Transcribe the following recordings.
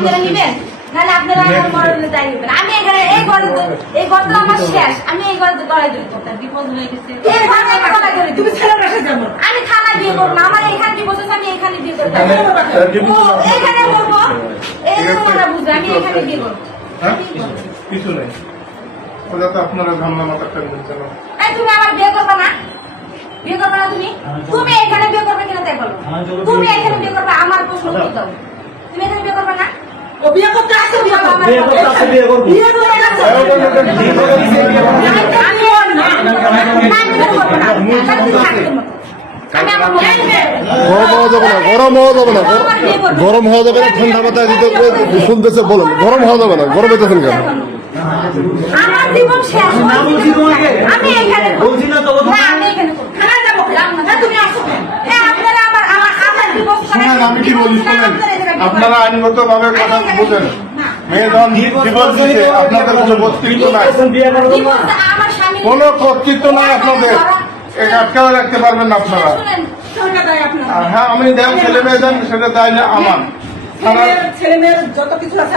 আপনারা নিবেন নাহলে আপনারা আমার মরণে যাই নিবেন। আমি এখানে এই ঘরটা আমার শেষ, আমি এই ঘরে গলায় ধরি বিপদ হয়ে গেছে। এই ঘরে গলায় ধরি তুমি ছেলে বাসা যাবো, আমি থানা বিয়ে করবো না, আমার এখানে কি বলছে আমি এখানে বিয়ে করবো, এখানে করবো এই তোমরা বুঝবে, আমি এখানে বিয়ে করবো। কিছু নেই, ওটা তো আপনারা ঝামেলা মাথা করবেন। তুমি আমার বিয়ে করবে না, বিয়ে করবে না তুমি, তুমি এখানে বিয়ে করবে কিনা তাই বলো, তুমি এখানে বিয়ে করবে, আমার প্রশ্ন উত্তর দাও, তুমি এখানে বিয়ে করবে না? ও বিয়ে করতে আসছে, বিয়ে করবে, বিয়ে করতে আসছে, বিয়ে করবে, বিয়ে করবে না, আমি ওর না গরম হওয়া যাবে না, ঠান্ডা মাথায় দিতে শুনতেছে বলুন, গরম হওয়া যাবে না, গরম হইতেছেন কেন? আমার জীবন শেষ, আমি এখানে বলছি না তো, আমি এখানে খানা যাবো, তুমি আসো, আপনারা আমার ডিভোর্স করেন। আমি কি বলি শোনেন, আপনারা আইনগত ভাবে কথা বুঝেন। মেয়ে যখন ডিভোর্স দিচ্ছে আপনাদের কোনো কর্তৃত্ব নাই, কোনো কর্তৃত্ব নাই আপনাদের, আটকাও রাখতে পারবেন না আপনারা। হ্যাঁ আমি দেন ছেলে মেয়ে দেন, সেটা দায় না আমার, ছেলে মেয়ের যত কিছু আছে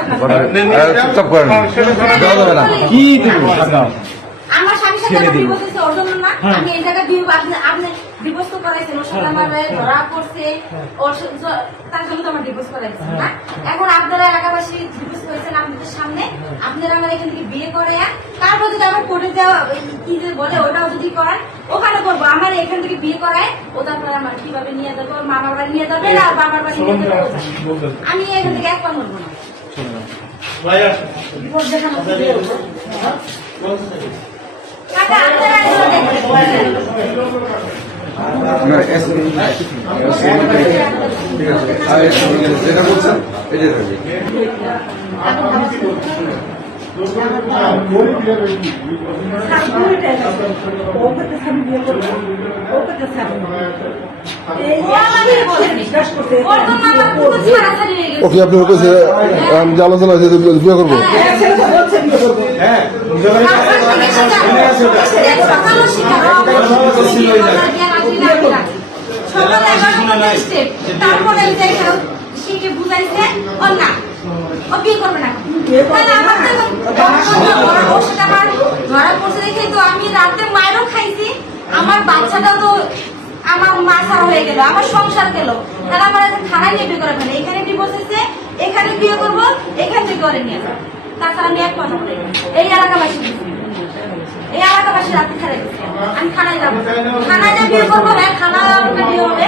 আমার স্বামীর সাথে আমার ডিভোর্স হয়েছে ওর জন্য না, আমি এই জায়গায় আপনি ডিভোর্স তো করাইছেন, ওর সাথে আমার ধরা পড়ছে, তার জন্য তো আমার ডিভোর্স করাইছেন না। এখন আপনারা এলাকাবাসী ডিভোর্স করেছেন আপনাদের সামনে, আপনারা আমার এখান থেকে বিয়ে করে তারপর যদি আমার কোর্টে দেওয়া কি যে বলে ওটাও যদি করায় ওখানে করবো, আমার এখান থেকে বিয়ে করায় ও তারপরে আমার কিভাবে নিয়ে যাবো, মামার বাড়ি নিয়ে যাবে না বাবার বাড়ি নিয়ে যাবে, আমি এখান থেকে এক পা নড়বো না। ডিভোর্স দেখানো কাকা আপনারা যেটা বলছেন এটাই থাকবে। ওকে আপনি বলছে যে আলোচনা আছে বিয়ে করবো, তারপরে শিখে বুঝাইছে ও না ও বিয়ে করবে না, ওর সাথে আমার ধরা পড়ছে দেখে তো আমি রাতে মায়েরও খাইছি, আমার বাচ্চাটা তো আমার মা ছাড়া হয়ে গেল, আমার সংসার গেল, তারা আমার থানায় নিয়ে বিয়ে করে ফেলে, এখানে ডিভোর্স হয়েছে, এখানে বিয়ে করবো, এখান থেকে করে নিয়ে যাবো, তাছাড়া আমি এক কথা বলি এই এলাকাবাসী রাতে ছাড়া গেছে, আমি থানায় যাবো, থানায় যা বিয়ে করবো, হ্যাঁ থানা বিয়ে হবে,